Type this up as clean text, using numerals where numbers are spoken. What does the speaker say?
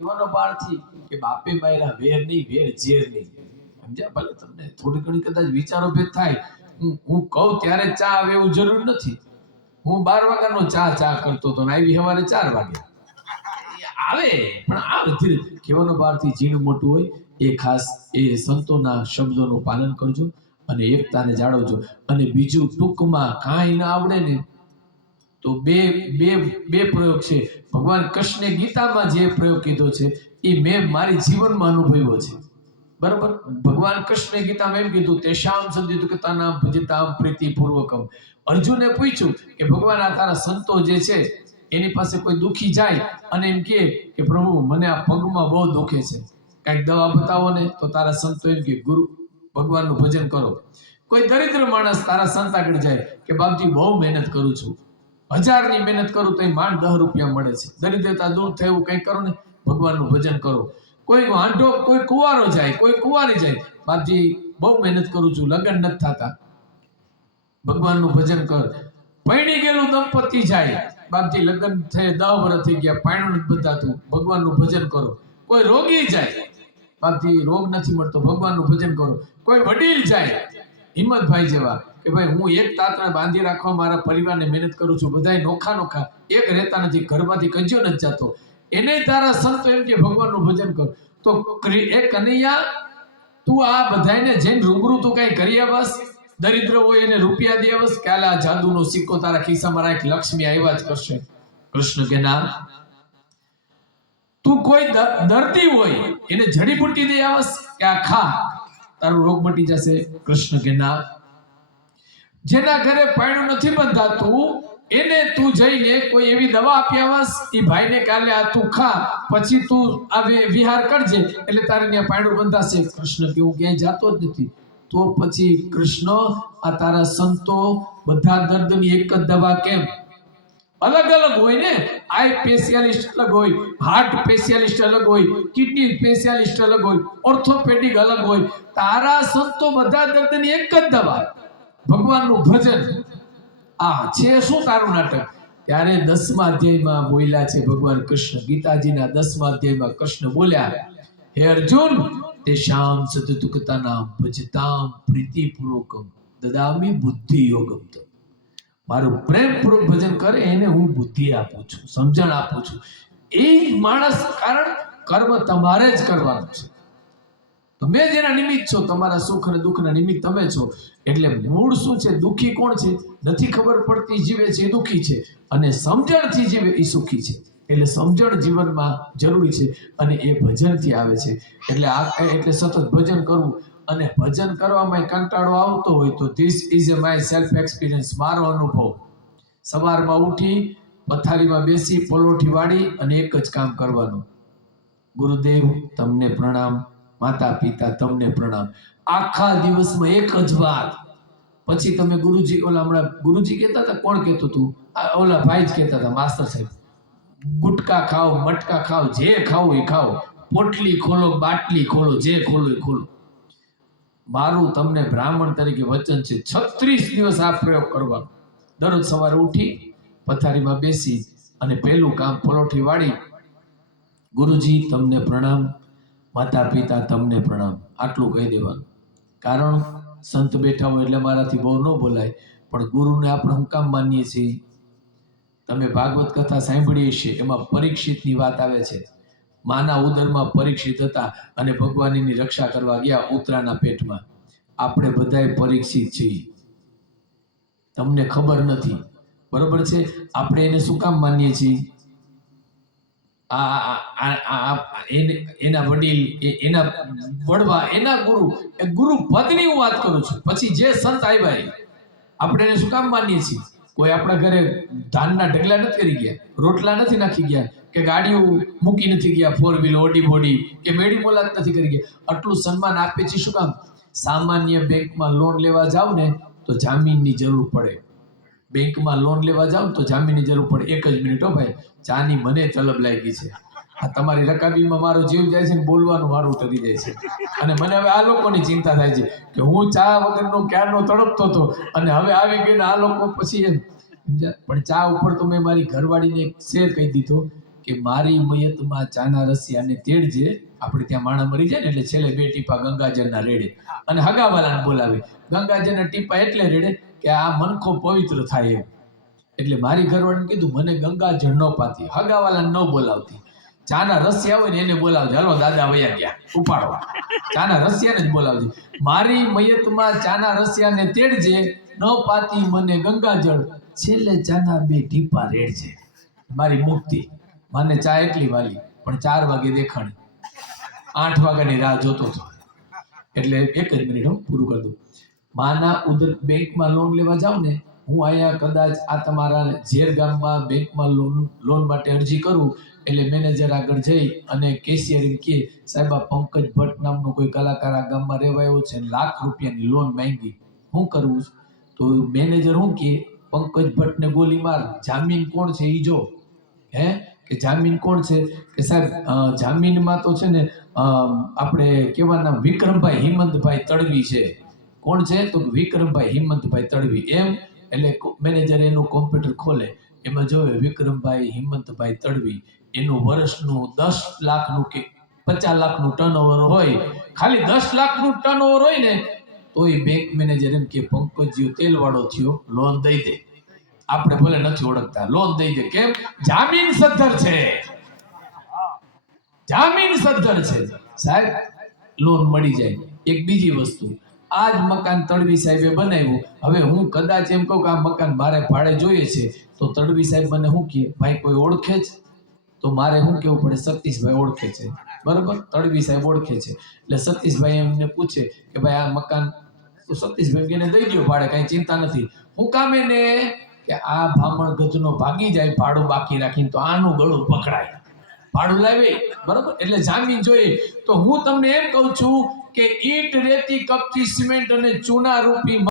એવાનો પારથી કે બાપે માયરા વેર નહીં, વેર ઝેર નહીં. સમજ્યા? ભલે તમને થોડી ઘણી કદાચ વિચારો ભેદ થાય. હું કહું ત્યારે ચા આવે એવું જરૂર નથી. હું 12 વાગ્યાનો ચા કરતો હતો ને આવી સવારે 4 વાગે આવે. પણ આ બધી કહેવાનો પારથી ઝીણું મોટું હોય એ ખાસ એ સંતોના શબ્દોનું પાલન કરજો અને એકતાને જાળવજો. અને બીજું ટૂંકમાં કાંઈ ના આવડે ને તો બે બે બે પ્રયોગ છે. ભગવાન કૃષ્ણે ગીતામાં જે પ્રયોગ કીધો છે એ મેં મારી જીવનમાં અનુભવ્યો છે. બરાબર? ભગવાન કૃષ્ણે ગીતામાં એમ કીધું તેષામ સંયુક્તાનામ ભજતામ પ્રીતિપૂર્વકમ. અર્જુને પૂછ્યું કે ભગવાન આ તારા સંતો જે છે એની પાસે કોઈ દુખી જાય અને એમ કહે કે પ્રભુ મને આ પગમાં બહુ દુખે છે, કંઈક દવા બતાવો ને. તો તારા સંતો એમ કે ગુરુ ભગવાનનું ભજન કરો. કોઈ દરિદ્ર માણસ તારા સંત આગળ જાય કે બાપજી બહુ મહેનત કરું છું, 1000ની મહેનત કરું તો એ માંડ 10 રૂપિયા મળે છે, દરિદ્રતા દૂર થાય એવું કંઈક કરો ને, ભગવાનનું ભજન કરો. કોઈ વાંઢો કોઈ કુંવારો જાય, કોઈ કુંવારી જાય, બાપજી બહુ મહેનત કરું છું, લગ્ન નથી થતા, ભગવાનનું ભજન કર. પૈણી ગયેલું દંપતી જાય, બાપજી લગ્ન થઈ 10 વર્ષ થઈ ગયા, પાણું નથી બતાતું, ભગવાનનું ભજન કરો. કોઈ રોગી જાય, બાપજી રોગ નથી મળતો, ભગવાનનું ભજન કરો. કોઈ વડીલ જાય હિંમતભાઈ જેવા કે ભાઈ હું એક તાતણા બાંધી રાખવા મારા પરિવારને મહેનત કરું છું, બધાય નોખા એક રહેતા નથી, ઘરમાંથી કજ્યો નથી જતો, એને તારા સંતો એમ કે ભગવાનનું ભજન કર. તો એ કનૈયા તું આ બધાને જઈને રૂબરૂ તું કઈ કરી આવસ? દરિદ્ર હોય એને રૂપિયા દે આવસ કે આ જાદુનો સિક્કો તારા ખિસ્સામાં રાખ, લક્ષ્મી આવ્યા જ કરશે? કૃષ્ણ કે ના. તું કોઈ દર્દી હોય એને જડીબુટ્ટી દે આવસ કે આ ખા તારો રોગ મટી જશે? કૃષ્ણ કે ના. જેના ઘરે પાયણું નથી બંધાતું એને તું જઈને કોઈ એવી દવા આપી આવસ એ ભાઈને કાલે આ તું ખા પછી તું આ વિહાર કરજે એટલે તારે ત્યાં પાયણું બંધાશે? કૃષ્ણ કે હું ક્યાંય જાતો જ નથી. તો પછી કૃષ્ણ આ તારા સંતો બધા દર્દની એક જ દવા કેમ? અલગ અલગ હોય ને, આઈ સ્પેશિયાલિસ્ટ અલગ હોય, હાર્ટ સ્પેશિયાલિસ્ટ અલગ હોય, કિડની સ્પેશિયાલિસ્ટ અલગ હોય, ઓર્થોપેડિક અલગ હોય. તારા સંતો બધા દર્દની એક જ દવા, ભગવાનનું ભજન. આ છે શું તારું નાટક? ત્યારે 10મા અધ્યાયમાં બોલ્યા છે ભગવાન કૃષ્ણ, ગીતાજીના 10મા અધ્યાયમાં કૃષ્ણ બોલ્યા, હે અર્જુન તેષામ સદદુઃખતાનામ ભજતામ પ્રીતિપૂર્વકમ દદામિ બુદ્ધિ યોગમ. મારું પ્રેમપૂર્વક ભજન કરે એને હું બુદ્ધિ આપું છું, સમજણ આપું છું. એ માણસ, કારણ કર્મ તમારે જ કરવાનું છે. તમે જેના નિમિત્ત છો, તમારા સુખ અને દુઃખના નિમિત્ત તમે છો. એટલે મૂળ શું છે? દુઃખી કોણ છે? નથી ખબર પડતી જીવે છે એ દુઃખી છે, અને સમજણથી જીવે એ સુખી છે. એટલે સમજણ જીવનમાં જરૂરી છે અને એ ભજનથી આવે છે. એટલે સતત ભજન કરવું. અને ભજન કરવામાં કંટાળો આવતો હોય તો this is A my self experience, મારો અનુભવ. સવારમાં ઉઠી પથારીમાં બેસી પલોઠી વાળી અને એક જ કામ કરવાનું, ગુરુદેવ તમને પ્રણામ, માતા પિતા તમને પ્રણામ. આખા દિવસમાં એક જ વાત. પછી તમે ગુરુજી, ઓલા હમણાં ગુરુજી કહેતા હતા, કોણ કહેતું હતું? ઓલા ભાઈ જ કહેતા હતા, માસ્ટર સાહેબ, ગુટકા ખાઓ, મટકા ખાઓ, જે ખાવું એ ખાઓ, પોટલી ખોલો, બાટલી ખોલો, જે ખોલો એ ખોલો. મારું તમને બ્રાહ્મણ તરીકે વચન છે, 36 દિવસ આ પ્રયોગ કરવાનો. દરરોજ સવારે ઉઠી પથારીમાં બેસી અને પહેલું કામ પલોઠી વાળી, ગુરુજી તમને પ્રણામ, માતા પિતા તમને પ્રણામ, આટલું કહી દેવાનું. કારણ સંત બેઠા હોય એટલે મારાથી બહુ ન બોલાય, પણ ગુરુને આપણે હું કામ માનીએ છીએ? તમે ભાગવત કથા સાંભળીએ છીએ, એમાં પરીક્ષિતની વાત આવે છે. માના ઉદરમાં પરીક્ષિત હતા અને ભગવાન એની રક્ષા કરવા ગયા ઉતરાના પેટમાં. આપણે બધાય પરીક્ષિત છીએ, તમને ખબર નથી. બરોબર છે? આપણે એને શું કામ માનીએ છીએ? એના વડીલ, એના વડવા, એના ગુરુ પદની હું વાત કરું છું. પછી જે સંત આવ્યા આપણે એને શું કામ માનીએ છીએ? કોઈ આપણા ઘરે ધાનના ઢગલા નથી કરી ગયા, રોટલા નથી નાખી ગયા, કે ગાડીઓ મૂકી નથી ગયા, 4 વ્હીલ ઓડી બોડી, કે મેડી મોલાત નથી કરી ગયા. આટલું સન્માન આપે છે શું કામ? સામાન્ય બેંકમાં લોન લેવા જાવ ને તો જામીનની જરૂર પડે. બેંકમાં લોન લેવા જાવ તો જામીનની જરૂર પડે. એક જ મિનિટ હો ભાઈ, ચાની મને તલબ લાગી છે. આ તમારી રકાબીમાં મારો જીવ જાય છે ને બોલવાનું મારું ટરી જાય છે. અને મને હવે આ લોકોની ચિંતા થાય છે કે હું ચા વગરનો ક્યારનો તડપતો હતો અને હવે આવી ગયો ને આ લોકો પછી એમ. પણ ચા ઉપર તો મેં મારી ઘરવાળીને એક શેર કહી દીધો કે મારી મયતમાં ચાના રસિયાને તેડજે. આપણે ત્યાં માણા મરી જાય ને એટલે છેલ્લે 2 ટીપા ગંગાજળના રેડે અને હગાવાલાને બોલાવે. ગંગાજળના ટીપા એટલે રેડે કે આ મનખો પવિત્ર થાય એમ. એટલે મારી ઘરવાળીને કીધું મને ગંગાજળ ન પાતી, હગાવાલાને ન બોલાવતી. ચાના રસિયા હોય ને એને બોલાવજે. હાલો દાદા વયા ગયા, ઉપાડો. ચાના રસિયાને જ બોલાવજે. મારી મયતમાં ચાના રસિયાને તેડજે, ન પાતી મને ગંગાજળ, છેલ્લે ચાના 2 ટીપા રેડજે. મારી મુક્તિ. મને ચા એટલી વાલી પણ 4 વાગે દેખાણી. 8 વાગ્યાની રાહ જોતો હતો. એટલે 1 જ મિનિટ હું પૂરું કરી દઉં. માના ઉદર બેંકમાં લોન લેવા જાઉં ને, હું અહીંયા કદાચ આ તમારા ઝેર ગામમાં બેંકમાં લોન માટે અરજી કરું એટલે મેનેજર આગળ જઈ અને કેશિયર એમ કહે, સાહેબ આ પંકજ ભટ્ટ નામનો કોઈ કલાકાર આ ગામમાં રહેવા આવ્યો છે, લાખ રૂપિયાની લોન માંગી, શું કરવું? તો મેનેજર શું કહે, પંકજ ભટ્ટને ગોલી માર, જામીન કોણ છે એ જો. હે કે જામીન કોણ છે? કે સાહેબ જામીનમાં તો છે ને આપણે કહેવાના વિક્રમભાઈ હિંમતભાઈ તડવી છે. કોણ છે? તો વિક્રમભાઈ હિંમતભાઈ તડવી. એમ એટલે મેનેજર એનું કોમ્પ્યુટર ખોલે, એમાં જોવે વિક્રમભાઈ હિંમતભાઈ તડવી, એનું વર્ષનું 10 લાખનું કે 50 લાખનું ટર્નઓવર હોય. ખાલી 10 લાખનું ટર્નઓવર હોય ને તો એ બેંક મેનેજર એમ કે પંકજીયો તેલવાળો થયો, લોન દઈ દે. આપણે ભલે નથી ઓળખતા, લોન દઈ દે. કેમ? જામીન સદ્ધર છે, જામીન સદ્ધર છે સાહેબ, લોન મળી જાય. એક બીજી વસ્તુ, આ જ મકાન તડવી સાહેબે બનાવ્યું. હવે હું કદાચ એમ કહું કે આ મકાન મારે ભાડે જોઈએ છે, તો તડવી સાહેબ મને શું કહે, ભાઈ કોઈ ઓળખે છે? તો મારે શું કહેવું પડે, સતીશભાઈ ઓળખે છે. બરોબર, તડવી સાહેબ ઓળખે છે. એટલે સતીશભાઈ એમને પૂછે કે ભાઈ આ મકાન, તો સતીશભાઈ એને દઈ દો ભાડે, કાંઈ ચિંતા નથી. હું કામ એને કે આ ભામણ ગધનો ભાગી જાય ભાડું બાકી રાખીને, તો આનું ગળું પકડાય, ભાડું લાવી. બરોબર, એટલે જામીન જોઈએ. તો હું તમને એમ કહું છું કે ઈટ, રેતી, કપચી, સિમેન્ટ અને ચૂના રૂપી